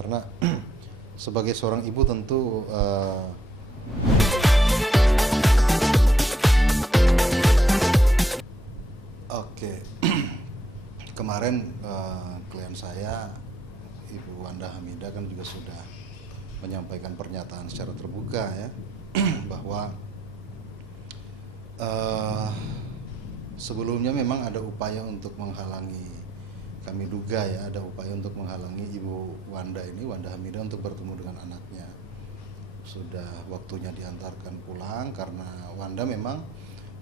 karena sebagai seorang ibu tentu oke. Kemarin klien saya Ibu Wanda Hamidah kan juga sudah menyampaikan pernyataan secara terbuka ya bahwa sebelumnya memang ada upaya untuk menghalangi, kami duga ya ada upaya untuk menghalangi Ibu Wanda ini, Wanda Hamidah, untuk bertemu dengan anaknya. Sudah waktunya diantarkan pulang karena Wanda memang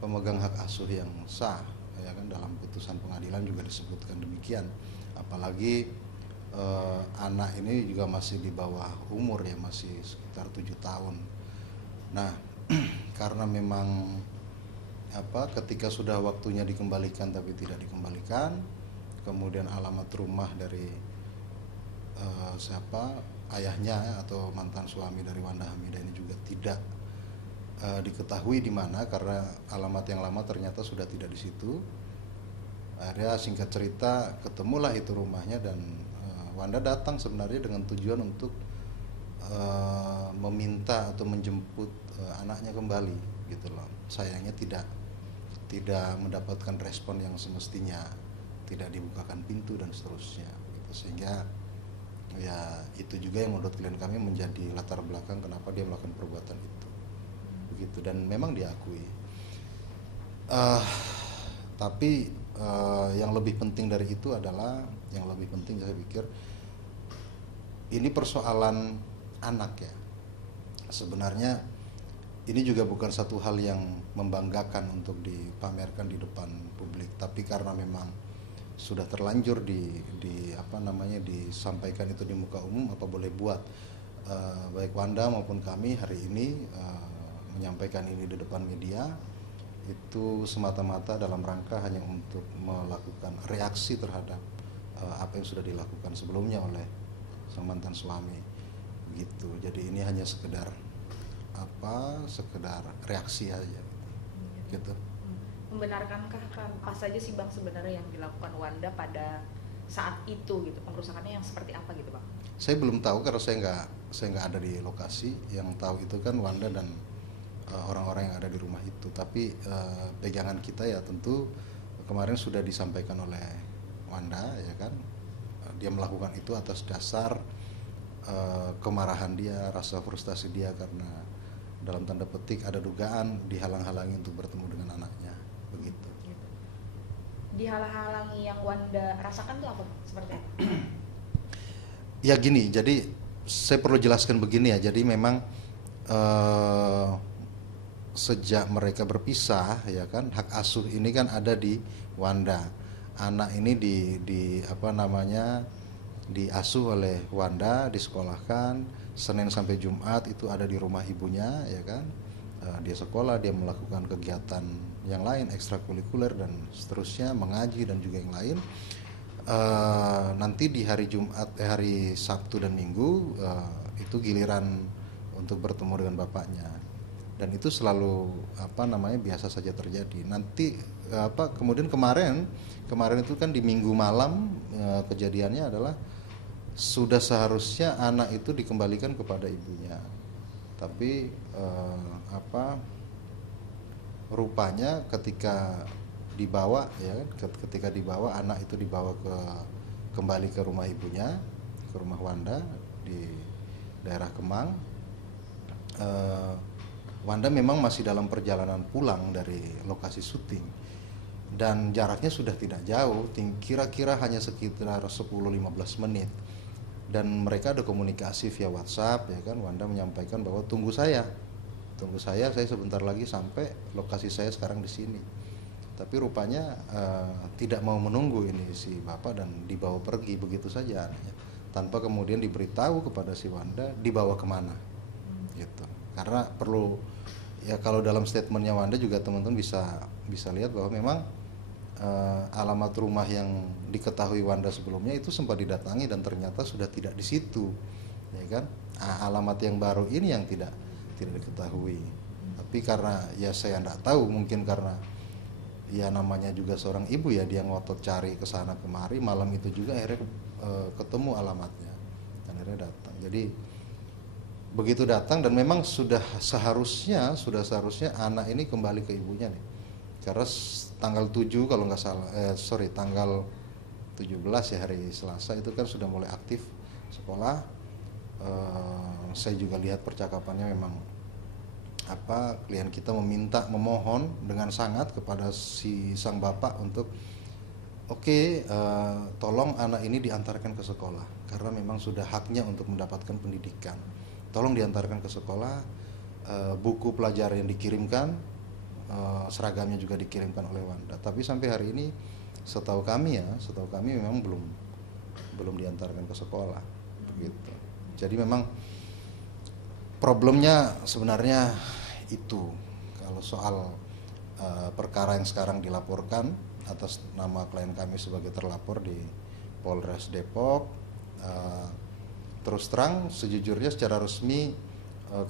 pemegang hak asuh yang sah, ya kan, dalam putusan pengadilan juga disebutkan demikian. Apalagi anak ini juga masih di bawah umur ya, masih sekitar 7 tahun. Nah, karena memang ketika sudah waktunya dikembalikan tapi tidak dikembalikan, kemudian alamat rumah dari ayahnya atau mantan suami dari Wanda Hamidah ini juga tidak diketahui di mana, karena alamat yang lama ternyata sudah tidak di situ. Akhirnya singkat cerita ketemulah itu rumahnya, dan Wanda datang sebenarnya dengan tujuan untuk meminta atau menjemput anaknya kembali gitu loh. Sayangnya tidak mendapatkan respon yang semestinya, tidak dibukakan pintu dan seterusnya gitu. Sehingga ya itu juga yang menurut klien kami menjadi latar belakang kenapa dia melakukan perbuatan itu begitu, dan memang diakui. Tapi yang lebih penting dari itu adalah, yang lebih penting saya pikir ini persoalan anak ya. Sebenarnya ini juga bukan satu hal yang membanggakan untuk dipamerkan di depan publik, tapi karena memang sudah terlanjur disampaikan itu di muka umum, apa boleh buat. Baik Wanda maupun kami hari ini menyampaikan ini di depan media itu semata-mata dalam rangka hanya untuk melakukan reaksi terhadap apa yang sudah dilakukan sebelumnya oleh sang mantan suami gitu. Jadi ini hanya sekedar reaksi aja gitu. Membenarkankah apa saja sih Bang sebenarnya yang dilakukan Wanda pada saat itu gitu, pengerusakannya yang seperti apa gitu Bang? Saya belum tahu karena saya nggak ada di lokasi. Yang tahu itu kan Wanda dan orang-orang yang ada di rumah itu. Tapi pegangan kita ya tentu kemarin sudah disampaikan oleh Wanda ya kan, dia melakukan itu atas dasar kemarahan dia, rasa frustasi dia karena dalam tanda petik ada dugaan dihalang-halangi untuk bertemu dengan anaknya begitu. Dihalang-halangi yang Wanda rasakan tuh apa seperti apa? Ya gini, jadi saya perlu jelaskan begini ya. Jadi memang sejak mereka berpisah ya kan, hak asuh ini kan ada di Wanda. Anak ini diasuh oleh Wanda, disekolahkan Senin sampai Jumat itu ada di rumah ibunya ya kan. Dia sekolah, dia melakukan kegiatan yang lain ekstrakurikuler dan seterusnya, mengaji dan juga yang lain. Nanti di hari Sabtu dan Minggu itu giliran untuk bertemu dengan bapaknya, dan itu selalu biasa saja terjadi. Nanti kemudian kemarin itu kan di Minggu malam kejadiannya adalah sudah seharusnya anak itu dikembalikan kepada ibunya, tapi rupanya ketika dibawa anak itu dibawa kembali ke rumah ibunya, ke rumah Wanda di daerah Kemang. Wanda memang masih dalam perjalanan pulang dari lokasi syuting dan jaraknya sudah tidak jauh, kira-kira hanya sekitar 10-15 menit, dan mereka ada komunikasi via WhatsApp ya kan. Wanda menyampaikan bahwa tunggu saya sebentar lagi sampai, lokasi saya sekarang di sini. Tapi rupanya tidak mau menunggu ini si bapak dan dibawa pergi begitu saja anaknya, tanpa kemudian diberitahu kepada si Wanda dibawa kemana gitu. Karena perlu ya, kalau dalam statementnya Wanda juga teman-teman bisa lihat bahwa memang alamat rumah yang diketahui Wanda sebelumnya itu sempat didatangi dan ternyata sudah tidak di situ ya kan. Alamat yang baru ini yang tidak diketahui. Tapi karena ya saya tidak tahu, mungkin karena ya namanya juga seorang ibu ya, dia ngotot cari ke sana kemari, malam itu juga akhirnya ketemu alamatnya dan akhirnya akhirnya datang. Jadi begitu datang, dan memang sudah seharusnya anak ini kembali ke ibunya nih, karena tanggal 7 kalau nggak salah, tanggal 17 ya, hari Selasa itu kan sudah mulai aktif sekolah. Saya juga lihat percakapannya, memang klien kita memohon dengan sangat kepada si sang bapak untuk tolong anak ini diantarkan ke sekolah, karena memang sudah haknya untuk mendapatkan pendidikan. Tolong diantarkan ke sekolah, buku pelajaran yang dikirimkan, seragamnya juga dikirimkan oleh Wanda. Tapi sampai hari ini setahu kami memang belum diantarkan ke sekolah, begitu. Jadi memang problemnya sebenarnya itu. Kalau soal perkara yang sekarang dilaporkan atas nama klien kami sebagai terlapor di Polres Depok, terus terang sejujurnya secara resmi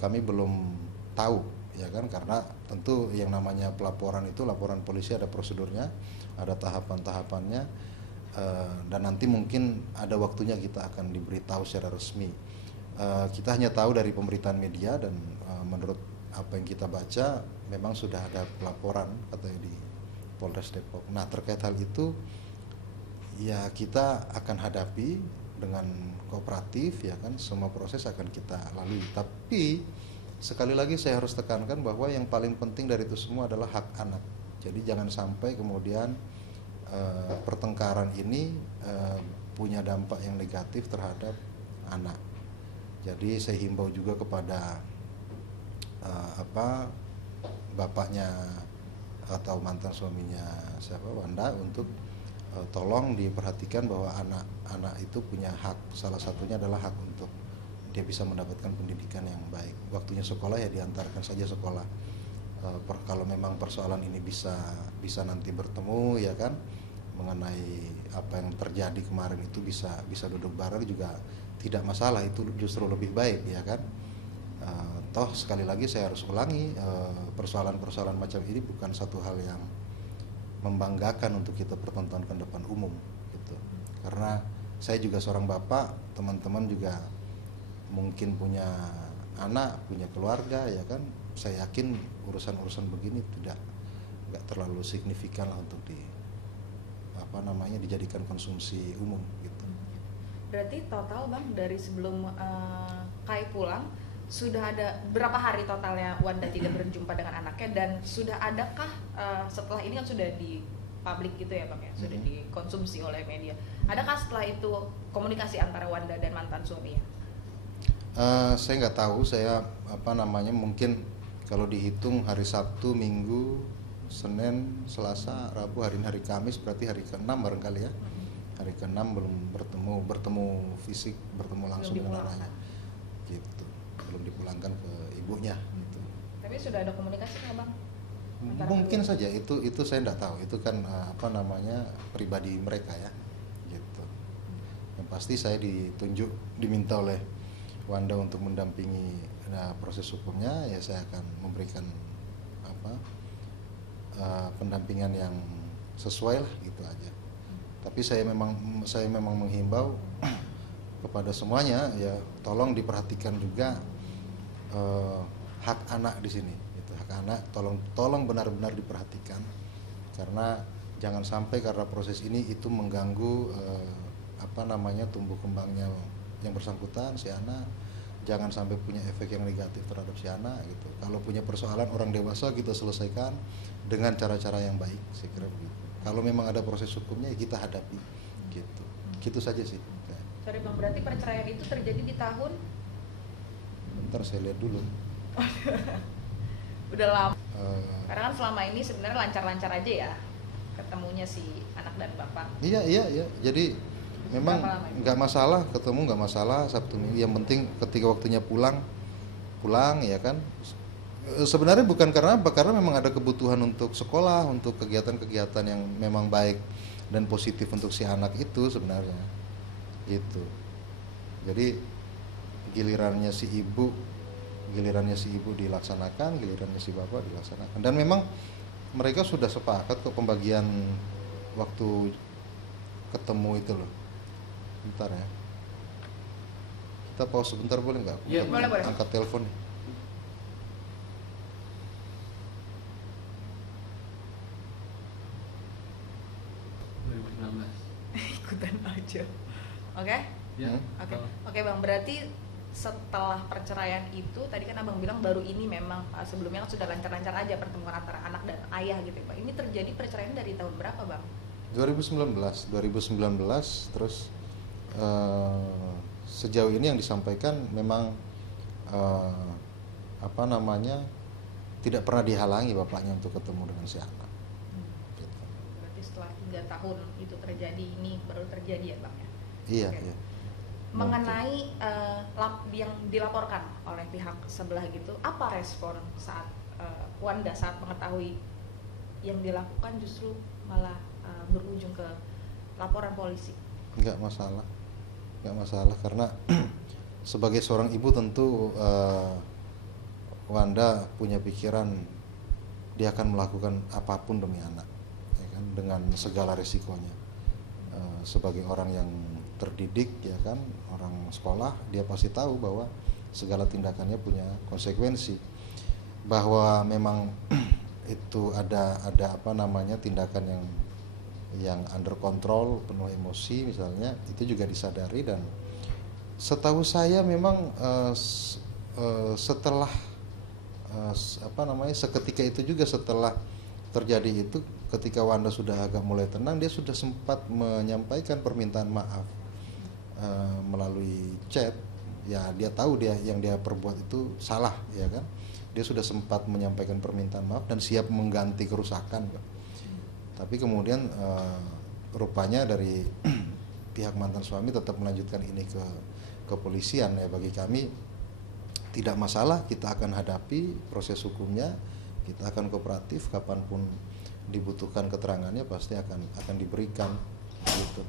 kami belum tahu, ya kan, karena tentu yang namanya pelaporan itu, laporan polisi ada prosedurnya, ada tahapan-tahapannya, dan nanti mungkin ada waktunya kita akan diberitahu secara resmi. Kita hanya tahu dari pemberitaan media, dan menurut apa yang kita baca memang sudah ada pelaporan katanya di Polres Depok. Nah, terkait hal itu ya kita akan hadapi dengan kooperatif, ya kan, semua proses akan kita lalui. Tapi sekali lagi saya harus tekankan bahwa yang paling penting dari itu semua adalah hak anak. Jadi jangan sampai kemudian pertengkaran ini punya dampak yang negatif terhadap anak. Jadi saya himbau juga kepada bapaknya atau mantan suaminya Wanda untuk tolong diperhatikan bahwa anak-anak itu punya hak. Salah satunya adalah hak untuk dia bisa mendapatkan pendidikan yang baik. Waktunya sekolah ya diantarkan saja sekolah. Kalau memang persoalan ini bisa nanti bertemu, ya kan, mengenai apa yang terjadi kemarin itu bisa duduk bareng juga tidak masalah, itu justru lebih baik, ya kan. Toh sekali lagi saya harus ulangi, persoalan-persoalan macam ini bukan satu hal yang membanggakan untuk kita pertontonkan depan umum, gitu. Karena saya juga seorang bapak, teman-teman juga mungkin punya anak, punya keluarga, ya kan. Saya yakin urusan-urusan begini nggak terlalu signifikan lah untuk dijadikan konsumsi umum, gitu. Berarti total Bang, dari sebelum Kai pulang sudah ada berapa hari totalnya Wanda tidak berjumpa dengan anaknya, dan sudah adakah setelah ini kan sudah di publik gitu ya Bang ya, sudah dikonsumsi oleh media, adakah setelah itu komunikasi antara Wanda dan mantan suaminya? Saya nggak tahu, saya mungkin kalau dihitung hari Sabtu, Minggu, Senin, Selasa, Rabu, hari Kamis, berarti hari ke-6 barangkali ya. Hari ke-6 belum bertemu fisik, bertemu langsung dengan anaknya, gitu. Belum dipulangkan ke ibunya, gitu. Tapi sudah ada komunikasi nggak Bang? Mungkin saja, itu saya nggak tahu, itu kan pribadi mereka ya, gitu. Yang pasti saya diminta oleh Wanda untuk mendampingi proses hukumnya, ya saya akan memberikan pendampingan yang sesuai lah, gitu aja. Tapi saya memang menghimbau kepada semuanya, ya tolong diperhatikan juga hak anak di sini, gitu. Hak anak tolong benar-benar diperhatikan, karena jangan sampai karena proses ini itu mengganggu tumbuh kembangnya yang bersangkutan, si anak. Jangan sampai punya efek yang negatif terhadap si anak, gitu. Kalau punya persoalan orang dewasa kita selesaikan dengan cara-cara yang baik, saya kira begitu. Kalau memang ada proses hukumnya ya kita hadapi, gitu. Gitu saja sih. Sorry Bang, berarti perceraian itu terjadi di tahun? Bentar saya lihat dulu. Udah lama. Karena kan selama ini sebenarnya lancar-lancar aja ya ketemunya si anak dan bapak. Iya. Jadi memang nggak masalah ketemu, nggak masalah Sabtu Minggu. Yang penting ketika waktunya pulang, ya kan. Sebenarnya bukan karena apa, karena memang ada kebutuhan untuk sekolah, untuk kegiatan-kegiatan yang memang baik dan positif untuk si anak itu sebenarnya, gitu. Jadi gilirannya si ibu dilaksanakan, gilirannya si bapak dilaksanakan. Dan memang mereka sudah sepakat kok pembagian waktu ketemu itu loh. Bentar ya. Kita pause sebentar boleh nggak? Iya, boleh. Angkat telepon. 2019. Ikutan aja. Oke? Ya. Oke Bang, berarti setelah perceraian itu tadi kan Abang bilang baru ini memang sebelumnya kan sudah lancar-lancar aja pertemuan antara anak dan ayah gitu ya Bang. Ini terjadi perceraian dari tahun berapa Bang? 2019 terus sejauh ini yang disampaikan memang tidak pernah dihalangi bapaknya untuk ketemu dengan si anak. Gitu. Berarti setelah 3 tahun itu terjadi, ini baru terjadi ya Bang ya? Iya, Oke. iya. Mengenai yang dilaporkan oleh pihak sebelah gitu, apa respon saat Wanda saat mengetahui yang dilakukan justru malah berujung ke laporan polisi? Nggak masalah karena sebagai seorang ibu tentu Wanda punya pikiran dia akan melakukan apapun demi anak, ya kan, dengan segala risikonya. Sebagai orang yang terdidik, ya kan, orang sekolah, dia pasti tahu bahwa segala tindakannya punya konsekuensi, bahwa memang itu ada tindakan yang under control, penuh emosi misalnya, itu juga disadari. Dan setahu saya memang setelah seketika itu juga, setelah terjadi itu, ketika Wanda sudah agak mulai tenang, dia sudah sempat menyampaikan permintaan maaf melalui chat. Ya, dia tahu yang dia perbuat itu salah, ya kan. Dia sudah sempat menyampaikan permintaan maaf dan siap mengganti kerusakan. Tapi kemudian rupanya dari pihak mantan suami tetap melanjutkan ini ke kepolisian. Ya, bagi kami tidak masalah, kita akan hadapi proses hukumnya, kita akan kooperatif, kapanpun dibutuhkan keterangannya pasti akan diberikan gitu.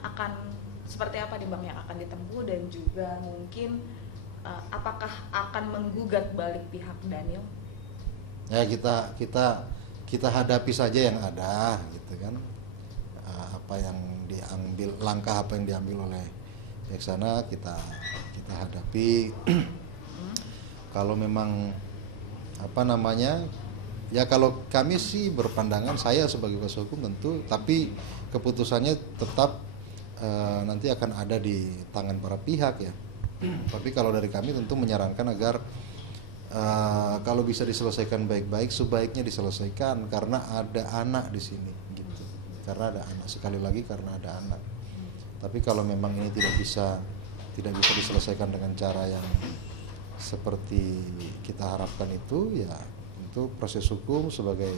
Akan seperti apa nih Bang yang akan ditempuh, dan juga mungkin apakah akan menggugat balik pihak Daniel? Ya, kita hadapi saja yang ada gitu kan. Apa yang diambil, langkah apa yang diambil oleh pihak sana kita hadapi. Kalau memang ya kalau kami sih berpandangan, saya sebagai kuasa hukum tentu, tapi keputusannya tetap nanti akan ada di tangan para pihak ya. Tapi kalau dari kami tentu menyarankan agar kalau bisa diselesaikan baik-baik, sebaiknya diselesaikan karena ada anak di sini gitu. Karena ada anak, sekali lagi karena ada anak. Tapi kalau memang ini tidak bisa diselesaikan dengan cara yang seperti kita harapkan itu, ya itu proses hukum sebagai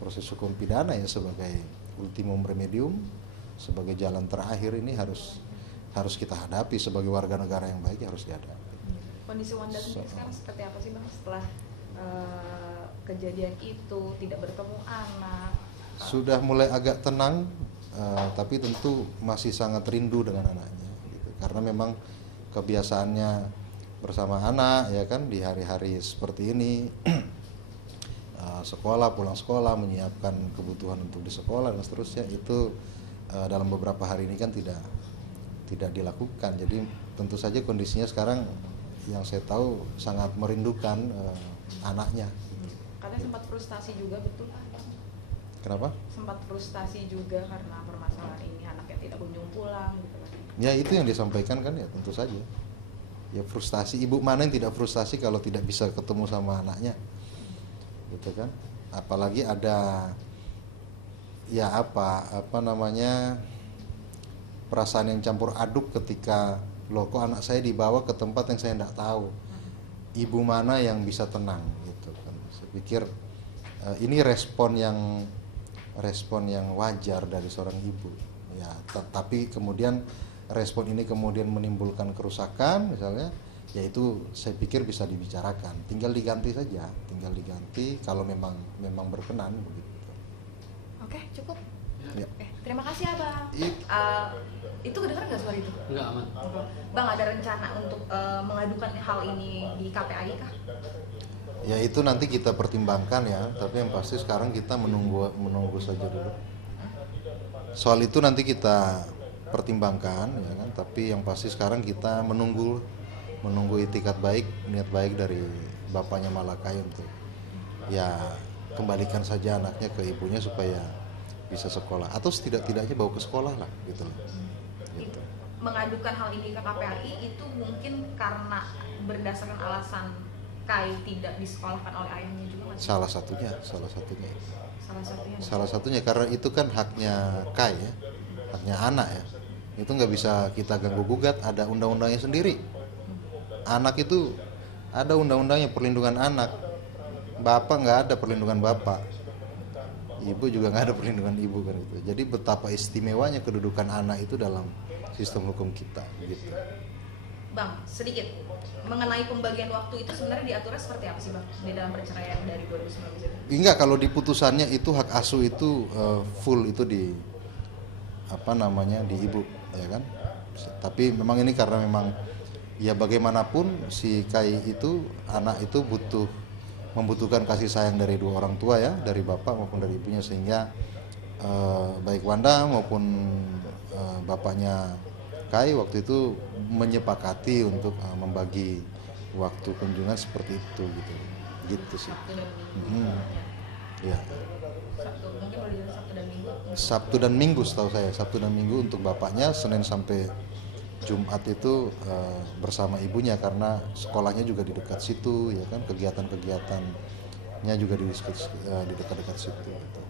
proses hukum pidana ya, sebagai ultimum remedium, sebagai jalan terakhir ini harus kita hadapi. Sebagai warga negara yang baik harus dihadapi. Kondisi Wanda sendiri sekarang seperti apa sih Bang setelah kejadian itu, tidak bertemu anak? Sudah mulai agak tenang, tapi tentu masih sangat rindu dengan anaknya gitu. Karena memang kebiasaannya bersama anak, ya kan, di hari-hari seperti ini. Sekolah, pulang sekolah, menyiapkan kebutuhan untuk di sekolah dan seterusnya, itu dalam beberapa hari ini kan tidak dilakukan. Jadi tentu saja kondisinya sekarang yang saya tahu sangat merindukan anaknya. Katanya sempat frustasi juga, betul Pak? Kenapa? Sempat frustasi juga karena permasalahan ini, anaknya tidak kunjung pulang gitu. Ya, itu yang disampaikan kan, ya tentu saja. Ya, frustasi. Ibu mana yang tidak frustasi kalau tidak bisa ketemu sama anaknya? Gitu kan? Apalagi ada perasaan yang campur aduk ketika loh kok anak saya dibawa ke tempat yang saya tidak tahu. Ibu mana yang bisa tenang gitu kan? Saya pikir ini respon yang wajar dari seorang ibu. Ya, tapi kemudian respon ini kemudian menimbulkan kerusakan misalnya, yaitu saya pikir bisa dibicarakan. Tinggal diganti saja, kalau memang berkenan begitu. Oke, cukup. Ya. Terima kasih Abang. Itu kedengeran nggak suara itu? Enggak, aman. Bang, ada rencana untuk mengadukan hal ini di KPAI kah? Ya, itu nanti kita pertimbangkan ya, tapi yang pasti sekarang kita menunggu saja dulu. Soal itu nanti kita pertimbangkan ya kan, tapi yang pasti sekarang kita menunggu itikat baik, niat baik dari bapaknya Malakai untuk ya kembalikan saja anaknya ke ibunya supaya bisa sekolah atau setidak-tidaknya bawa ke sekolah lah gitu loh. Gitu. Mengadukan hal ini ke KPAI itu mungkin karena berdasarkan alasan Kai tidak disekolahkan oleh ayahnya juga, Mas? Salah satunya. Salah satunya. Salah satunya karena itu kan haknya Kai ya, haknya anak ya. Itu nggak bisa kita ganggu gugat, ada undang-undangnya sendiri. Anak itu ada undang-undangnya perlindungan anak. Bapak nggak ada perlindungan bapak. Ibu juga nggak ada perlindungan ibu kan itu. Jadi betapa istimewanya kedudukan anak itu dalam sistem hukum kita gitu. Bang, sedikit mengenai pembagian waktu itu sebenarnya diaturnya seperti apa sih, Bang, di dalam perceraian dari 2019 itu? Enggak, kalau di putusannya itu hak asuh itu full itu di di ibu ya kan. Tapi memang ini karena memang ya bagaimanapun si Kai itu anak itu membutuhkan kasih sayang dari dua orang tua ya, dari bapak maupun dari ibunya, sehingga baik Wanda maupun bapaknya Kai waktu itu menyepakati untuk membagi waktu kunjungan seperti itu gitu sih. Sabtu dan Minggu. Ya. Sabtu, mungkin boleh jadi Sabtu dan Minggu. Sabtu dan Minggu setahu saya, Sabtu dan Minggu untuk bapaknya, Senin sampai Jumat itu bersama ibunya karena sekolahnya juga di dekat situ ya kan, kegiatan-kegiatannya juga di dekat-dekat situ gitu.